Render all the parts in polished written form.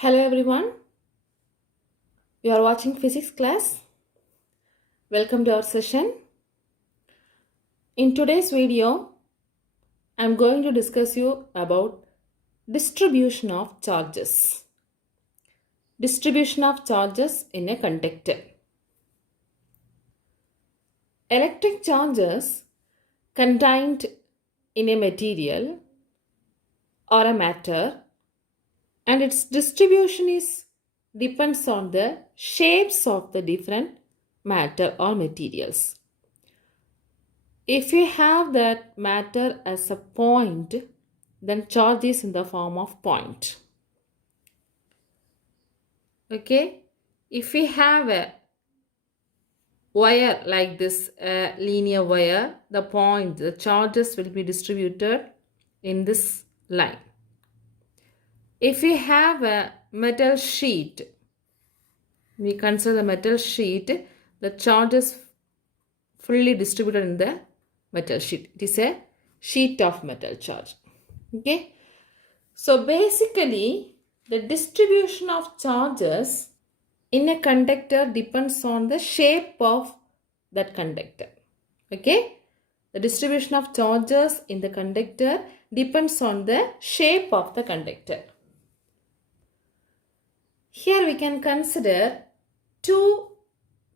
Hello everyone, you are watching physics class. Welcome to our session. In today's video, I am going to discuss you about distribution of charges. Distribution of charges in a conductor. Electric charges contained in a material or a matter and its distribution depends on the shapes of the different matter or materials. If you have that matter as a point, then charge is in the form of point. Okay, if we have a wire like this, a linear wire, the charges will be distributed in this line. If we have a metal sheet, we consider the metal sheet, the charges fully distributed in the metal sheet. It is a sheet of metal charge. Okay. So basically, the distribution of charges in a conductor depends on the shape of that conductor. Okay. The distribution of charges in the conductor depends on the shape of the conductor. Here we can consider two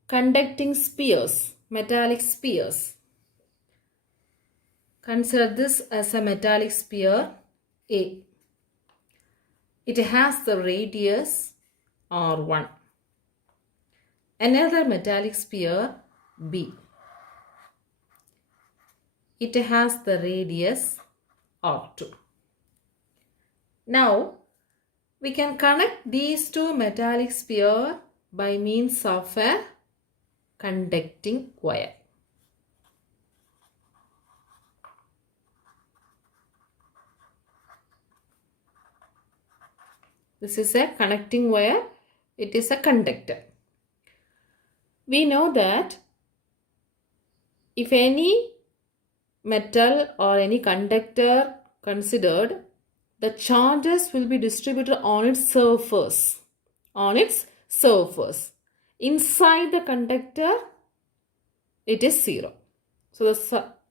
conducting spheres, metallic spheres. Consider this as a metallic sphere A. It has the radius R1. Another metallic sphere B. It has the radius R2. Now, we can connect these two metallic spheres by means of a conducting wire. This is a connecting wire. It is a conductor. We know that if any metal or any conductor considered, the charges will be distributed on its surface. Inside the conductor, it is 0. So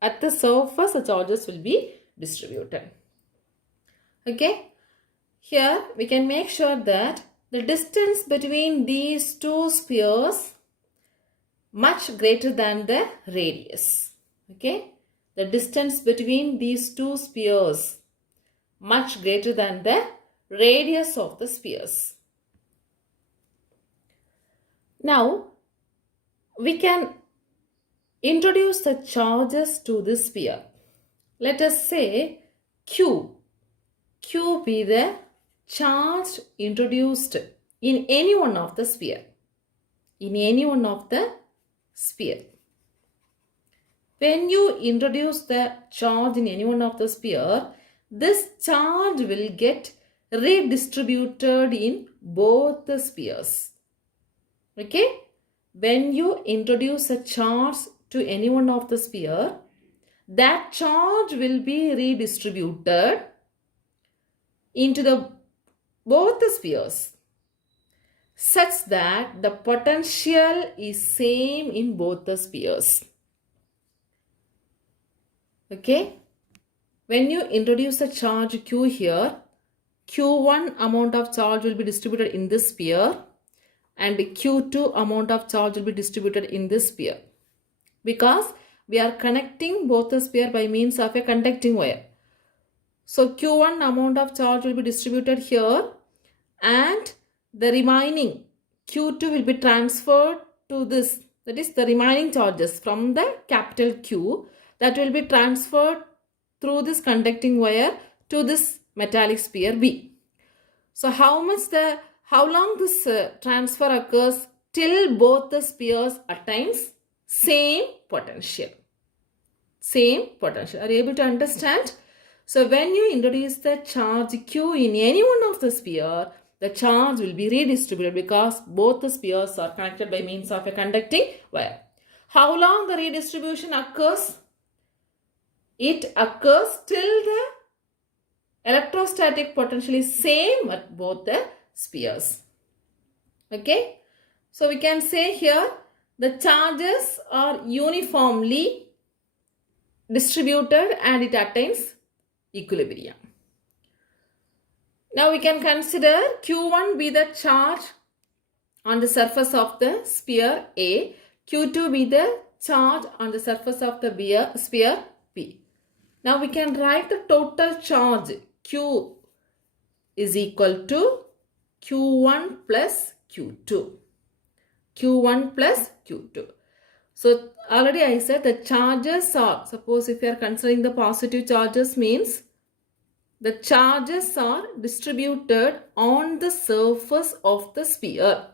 at the surface, the charges will be distributed. Okay. Here we can make sure that the distance between these two spheres much greater than the radius. Okay. The distance between these two spheres much greater than the radius of the spheres. Now, we can introduce the charges to this sphere. Let us say Q. Q be the charge introduced in any one of the sphere. In any one of the sphere. When you introduce the charge in any one of the sphere, this charge will get redistributed in both the spheres. Okay? When you introduce a charge to any one of the sphere, that charge will be redistributed into both the spheres such that the potential is same in both the spheres. Okay? When you introduce a charge Q here, Q1 amount of charge will be distributed in this sphere and Q2 amount of charge will be distributed in this sphere. Because we are connecting both the sphere by means of a conducting wire. So Q1 amount of charge will be distributed here and the remaining Q2 will be transferred to this. That is the remaining charges from the capital Q that will be transferred through this conducting wire to this metallic sphere B. So how long this transfer occurs till both the spheres attains same potential. Same potential. Are you able to understand? So when you introduce the charge Q in any one of the sphere, the charge will be redistributed because both the spheres are connected by means of a conducting wire. How long the redistribution occurs? It occurs till the electrostatic potential is same at both the spheres. Okay. So we can say here the charges are uniformly distributed and it attains equilibrium. Now we can consider Q1 be the charge on the surface of the sphere A, Q2 be the charge on the surface of the sphere B. Now we can write the total charge Q is equal to Q1 plus Q2. Q1 plus Q2. So already I said the charges are, suppose if you are considering the positive charges, means the charges are distributed on the surface of the sphere.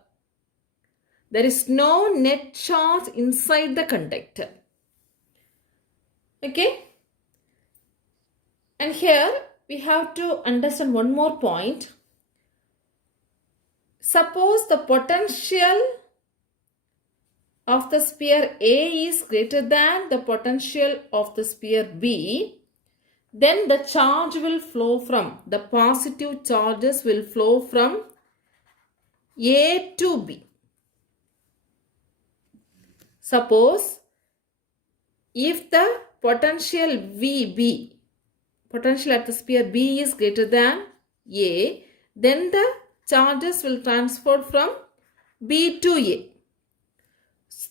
There is no net charge inside the conductor. Okay. And here we have to understand one more point. Suppose the potential of the sphere A is greater than the potential of the sphere B, then the charge will flow from, the positive charges will flow from A to B. Suppose if the potential VB, potential at the sphere B is greater than A, then the charges will transfer from B to A.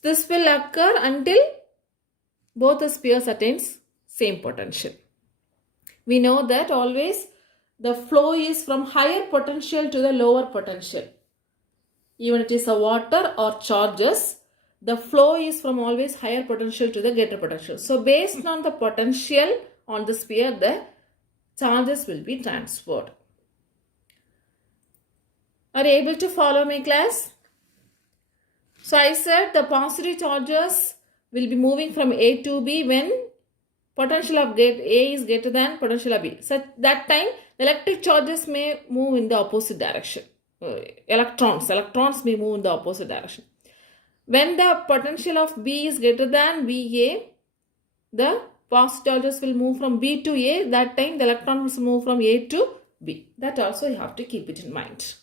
This will occur until both the spheres attains same potential. We know that always the flow is from higher potential to the lower potential. Even it is a water or charges, the flow is from always higher potential to the greater potential. So based on the potential on the sphere, the charges will be transferred. Are you able to follow my class? So I said the positive charges will be moving from A to B when potential of A is greater than potential of B. So at that time, the electric charges may move in the opposite direction. Electrons may move in the opposite direction. When the potential of B is greater than VA, the positive charges will move from B to A. That time the electrons will move from A to B. That also you have to keep it in mind.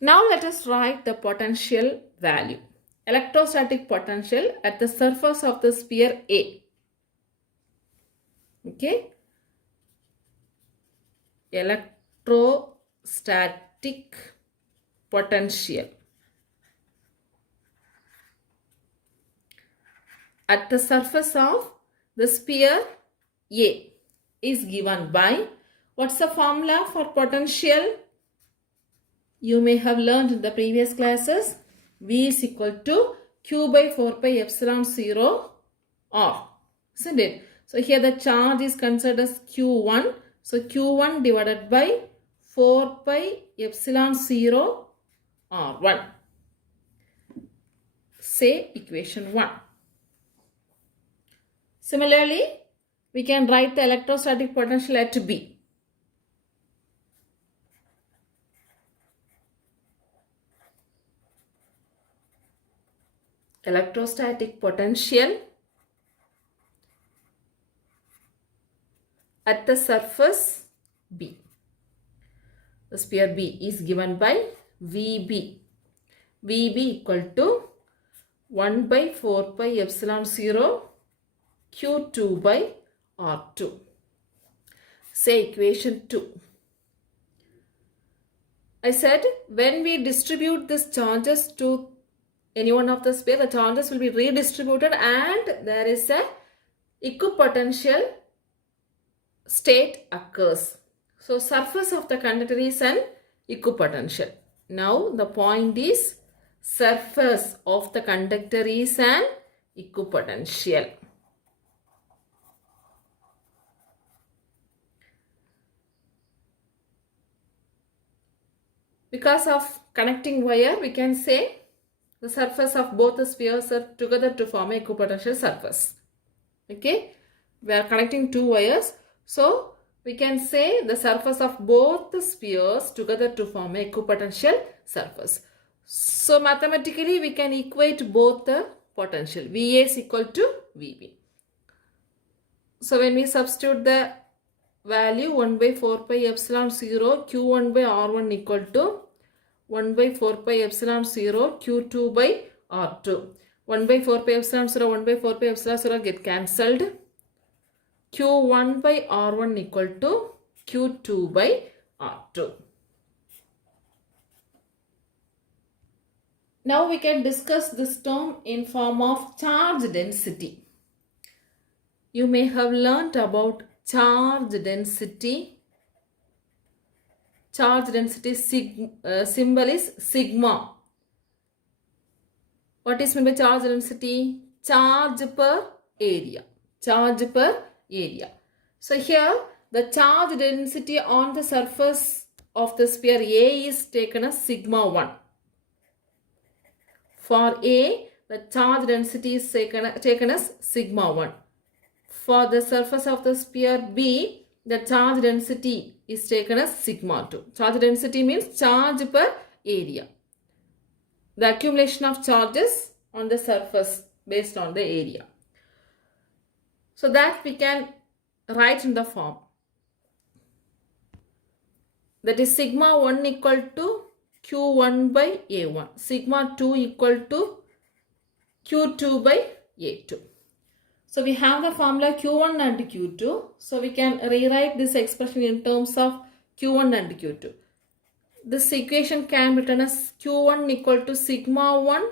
Now let us write the potential value. Electrostatic potential at the surface of the sphere A. Okay. Electrostatic potential at the surface of the sphere A is given by, what's the formula for potential? You may have learned in the previous classes. V is equal to Q by 4 pi epsilon 0 R. Isn't it? So here the charge is considered as Q1. So Q1 divided by 4 pi epsilon 0 R1. Say equation 1. Similarly, we can write the electrostatic potential at B. Electrostatic potential at the surface B. The sphere B is given by VB. VB equal to 1 by 4 pi epsilon 0 Q2 by R2. Say equation 2. I said when we distribute these charges to any one of the sphere, the charges will be redistributed and there is a equipotential state occurs. So surface of the conductor is an equipotential. Now the point is surface of the conductor is an equipotential. Because of connecting wire, we can say the surface of both the spheres are together to form a equipotential surface. Okay, we are connecting two wires, so we can say the surface of both the spheres together to form a equipotential surface. So mathematically we can equate both the potential. VA is equal to VB. So when we substitute the value 1 by 4 pi epsilon 0 q1 by r1 equal to 1 by 4 pi epsilon 0 q2 by r2. 1 by 4 pi epsilon 0, 1 by 4 pi epsilon 0 get cancelled. q1 by r1 equal to q2 by r2. Now we can discuss this term in form of charge density. You may have learnt about charge density. Charge density symbol is sigma. What is meant by charge density? Charge per area. Charge per area. So here the charge density on the surface of the sphere A is taken as sigma 1. For A, the charge density is taken as sigma 1. For the surface of the sphere B, the charge density is taken as sigma 2. Charge density means charge per area. The accumulation of charges on the surface based on the area. So that we can write in the form. That is sigma 1 equal to q1 by a1. Sigma 2 equal to q2 by a2. So we have the formula q1 and q2. So we can rewrite this expression in terms of q1 and q2. This equation can be written as q1 equal to sigma 1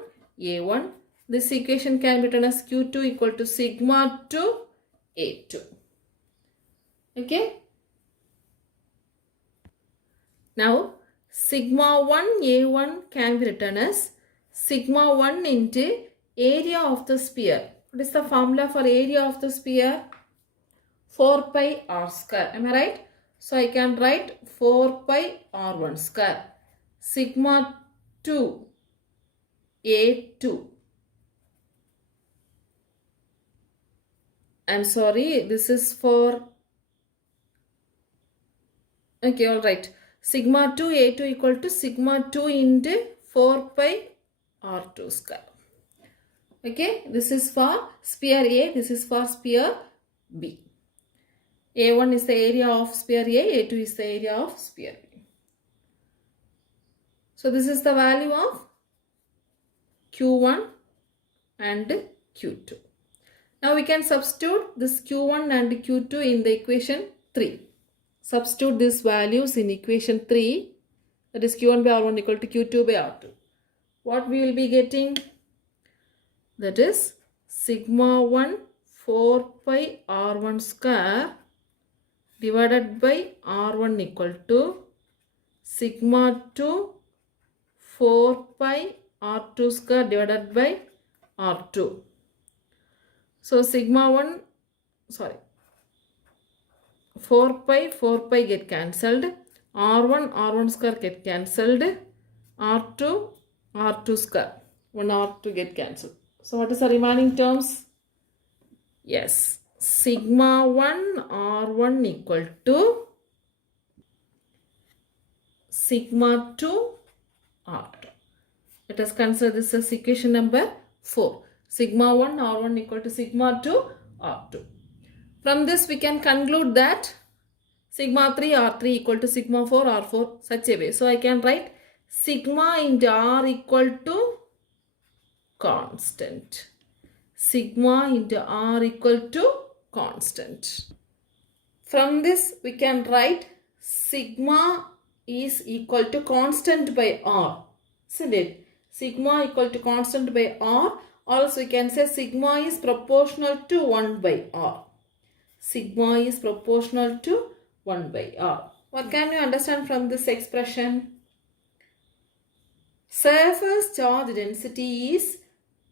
a1. This equation can be written as q2 equal to sigma 2 a2. Okay. Now sigma 1 a1 can be written as sigma 1 into area of the sphere. What is the formula for area of the sphere? 4 pi r square. Am I right? So I can write 4 pi r1 square. Sigma 2 a2. I'm sorry, this is for... Okay, alright. Sigma 2 a2 equal to sigma 2 into 4 pi r2 square. Okay, this is for sphere A, this is for sphere B. A1 is the area of sphere A, A2 is the area of sphere B. So this is the value of Q1 and Q2. Now we can substitute this Q1 and Q2 in the equation 3. Substitute these values in equation 3, that is Q1 by R1 equal to Q2 by R2. What we will be getting? That is sigma 1 4 pi R1 square divided by R1 equal to sigma 2 4 pi R2 square divided by R2. So sigma 1, 4 pi get cancelled. R1 square get cancelled. R2 square. 1 R2 get cancelled. So what is the remaining terms? Yes. Sigma 1 R1 equal to sigma 2 R2. Let us consider this as equation number 4. Sigma 1 R1 equal to sigma 2 R2. From this we can conclude that sigma 3 R3 equal to sigma 4 R4 such a way. So I can write sigma into R equal to constant. Sigma into R equal to constant. From this we can write sigma is equal to constant by R. Isn't it? Sigma equal to constant by R. Also we can say sigma is proportional to 1 by R. Sigma is proportional to 1 by R. What can you understand from this expression? Surface charge density is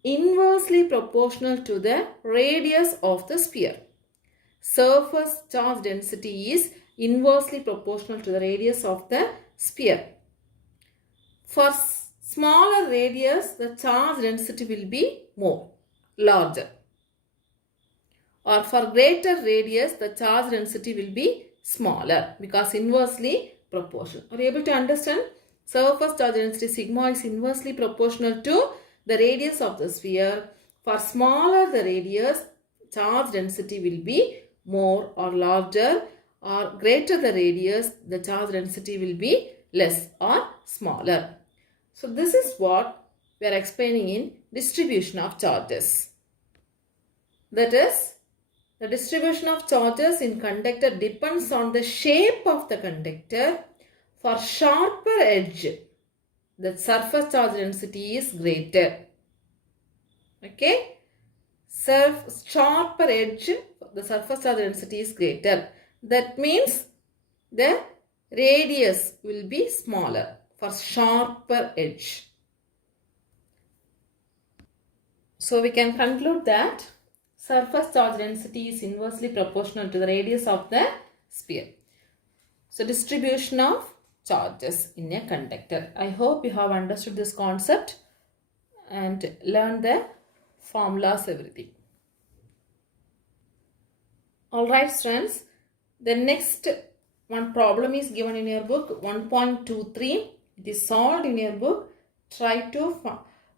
inversely proportional to the radius of the sphere. Surface charge density is inversely proportional to the radius of the sphere. For smaller radius, the charge density will be larger. Or for greater radius, the charge density will be smaller because inversely proportional. Are you able to understand? Surface charge density sigma is inversely proportional to the radius of the sphere. For smaller the radius, charge density will be more or larger. or greater the radius, the charge density will be less or smaller. So this is what we are explaining in distribution of charges. That is, the distribution of charges in conductor depends on the shape of the conductor. For sharper edge, the surface charge density is greater. Okay? Sharper edge, the surface charge density is greater. That means the radius will be smaller for sharper edge. So we can conclude that surface charge density is inversely proportional to the radius of the sphere. So distribution of charges in a conductor. I hope you have understood this concept and learned the formulas, everything. Alright students, the next one problem is given in your book 1.23. It is solved in your book. Try to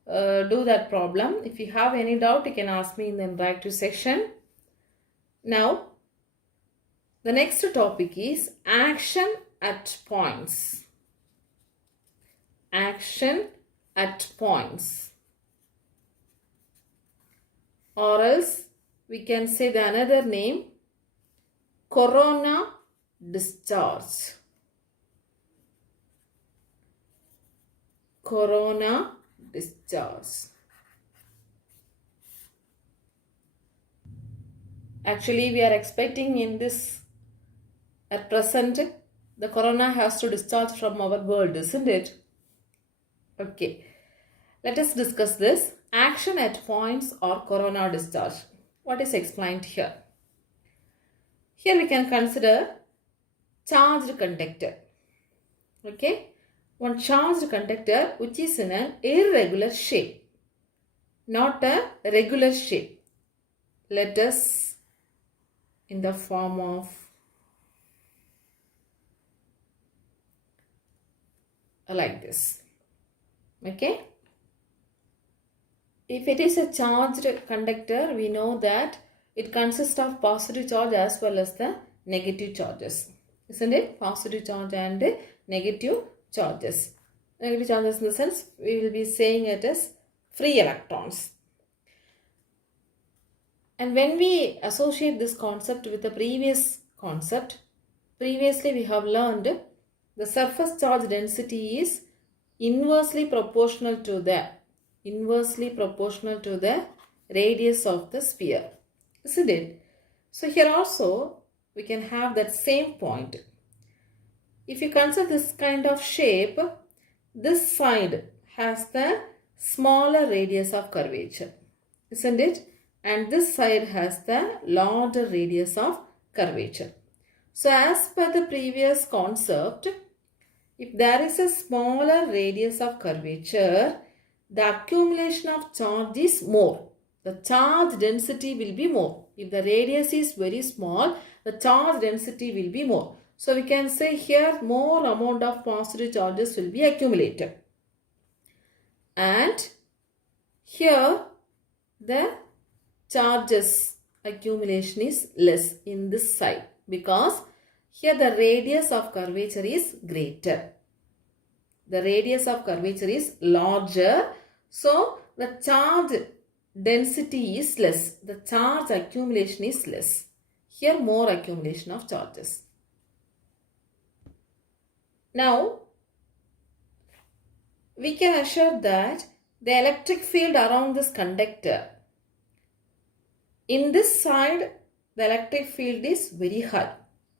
do that problem. If you have any doubt, you can ask me in the interactive section. Now, the next topic is action at points. Action at points. Or else we can say the another name, corona discharge. Corona discharge. Actually, we are expecting in this, at present, the corona has to discharge from our world, isn't it? Okay. Let us discuss this. Action at points or corona discharge. What is explained here? Here we can consider charged conductor. Okay. One charged conductor which is in an irregular shape, not a regular shape. Let us in the form of like this. Okay. If it is a charged conductor, we know that it consists of positive charge as well as the negative charges. Isn't it? Positive charge and negative charges. Negative charges in the sense we will be saying it as free electrons. And when we associate this concept with the previous concept, previously we have learned the surface charge density is inversely proportional to the radius of the sphere. Isn't it? So here also we can have that same point. If you consider this kind of shape, this side has the smaller radius of curvature. Isn't it? And this side has the larger radius of curvature. So as per the previous concept, if there is a smaller radius of curvature, the accumulation of charge is more. The charge density will be more. If the radius is very small, the charge density will be more. So we can say here more amount of positive charges will be accumulated. And here the charges accumulation is less in this side because here the radius of curvature is greater. The radius of curvature is larger. So the charge density is less. The charge accumulation is less. Here more accumulation of charges. Now we can assure that the electric field around this conductor, in this side the electric field is very high,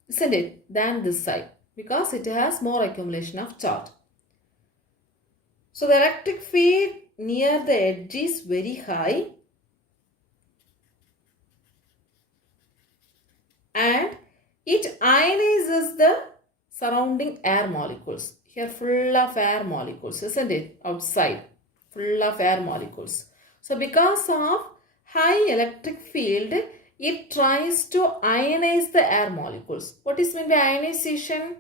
isn't it, than this side because it has more accumulation of charge. So the electric field near the edge is very high and it ionizes the surrounding air molecules. Here full of air molecules, isn't it? Outside full of air molecules. So because of high electric field, it tries to ionize the air molecules. What is meant by ionization?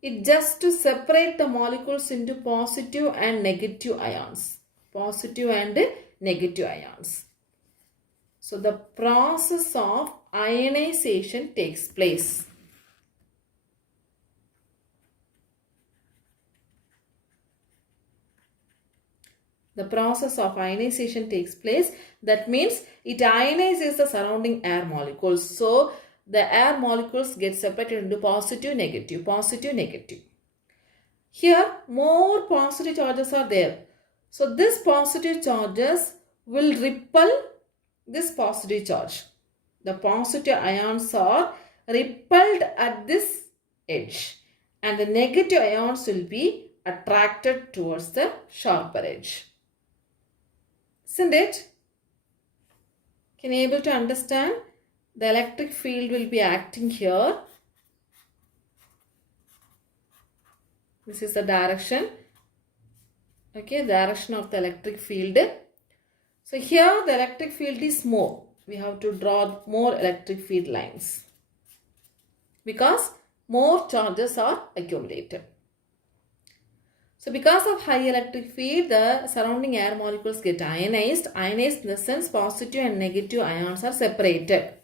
It just to separate the molecules into positive and negative ions. Positive and negative ions. So the process of ionization takes place. The process of ionization takes place. That means it ionizes the surrounding air molecules. So the air molecules get separated into positive, negative, positive, negative. Here more positive charges are there. So these positive charges will repel this positive charge. The positive ions are repelled at this edge and the negative ions will be attracted towards the sharper edge. Isn't it? Can you able to understand? The electric field will be acting here. This is the direction. Okay, direction of the electric field. So here the electric field is more. We have to draw more electric field lines because more charges are accumulated. So because of high electric field, the surrounding air molecules get ionized. Ionized in the sense positive and negative ions are separated.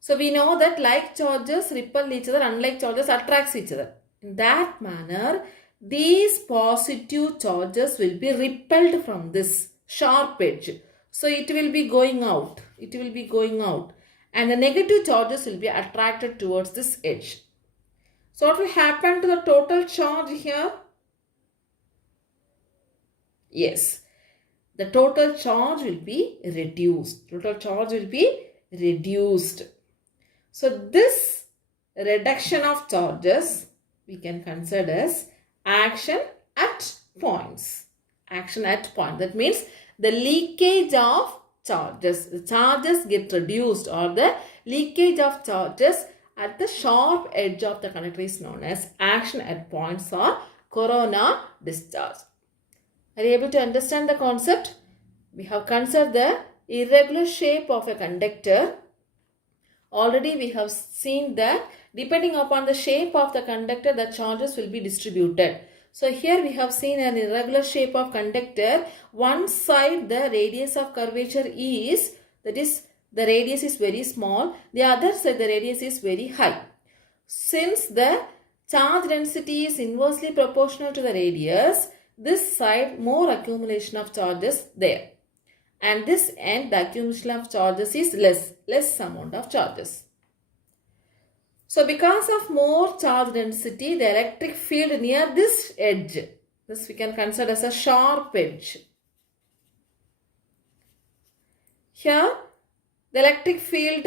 So we know that like charges repel each other, unlike charges attracts each other. In that manner, these positive charges will be repelled from this sharp edge. So it will be going out. It will be going out. And the negative charges will be attracted towards this edge. So what will happen to the total charge here? Yes, the total charge will be reduced. Total charge will be reduced. So this reduction of charges we can consider as action at points. Action at point. That means the leakage of charges. The charges get reduced or the leakage of charges at the sharp edge of the conductor is known as action at points or corona discharge. Are you able to understand the concept? We have considered the irregular shape of a conductor. Already we have seen that depending upon the shape of the conductor, the charges will be distributed. So here we have seen an irregular shape of conductor. One side the radius of curvature is, that is the radius is very small. The other side the radius is very high. Since the charge density is inversely proportional to the radius, this side more accumulation of charges there. And this end the accumulation of charges is less amount of charges. So because of more charge density, the electric field near this edge, this we can consider as a sharp edge. Here the electric field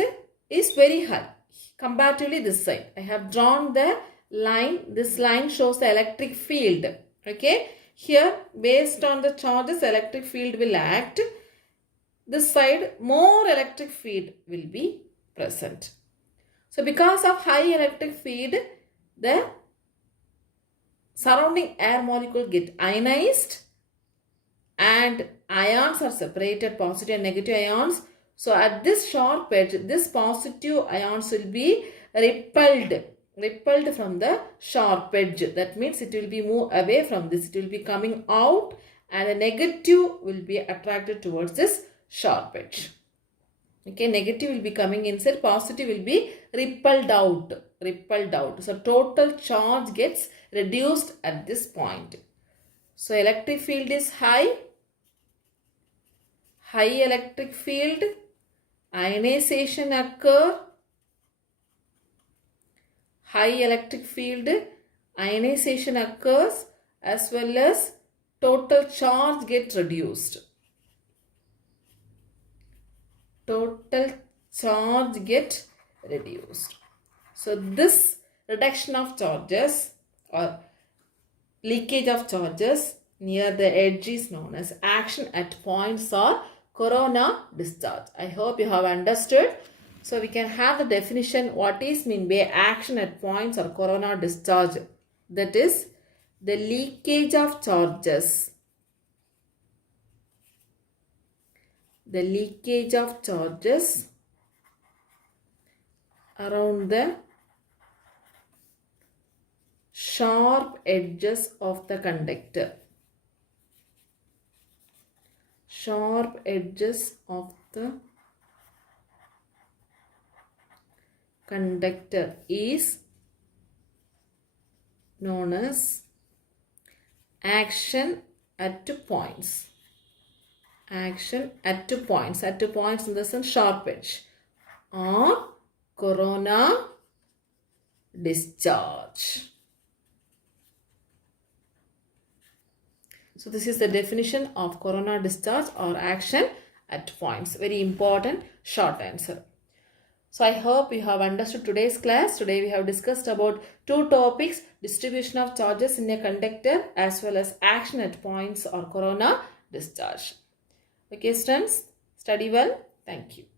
is very high comparatively this side. I have drawn the line. This line shows the electric field. Okay. Here based on the charges electric field will act. This side more electric field will be present. So because of high electric field, the surrounding air molecule get ionized and ions are separated, positive and negative ions. So at this sharp edge, this positive ions will be repelled from the sharp edge. That means it will be moved away from this. It will be coming out and the negative will be attracted towards this sharp edge. Okay, negative will be coming inside, positive will be repelled out. So total charge gets reduced at this point. So electric field is high electric field, ionization occur, high electric field, ionization occurs as well as total charge gets reduced. Total charge get reduced. So this reduction of charges or leakage of charges near the edge is known as action at points or corona discharge. I hope you have understood. So we can have the definition what is mean by action at points or corona discharge. That is the leakage of charges. The leakage of charges around the sharp edges of the conductor. Sharp edges of the conductor is known as action at points. Action at two points. At two points in the sense sharp edge. Or corona discharge. So this is the definition of corona discharge or action at points. Very important short answer. So I hope you have understood today's class. Today we have discussed about two topics, distribution of charges in a conductor as well as action at points or corona discharge. Okay students, study well. Thank you.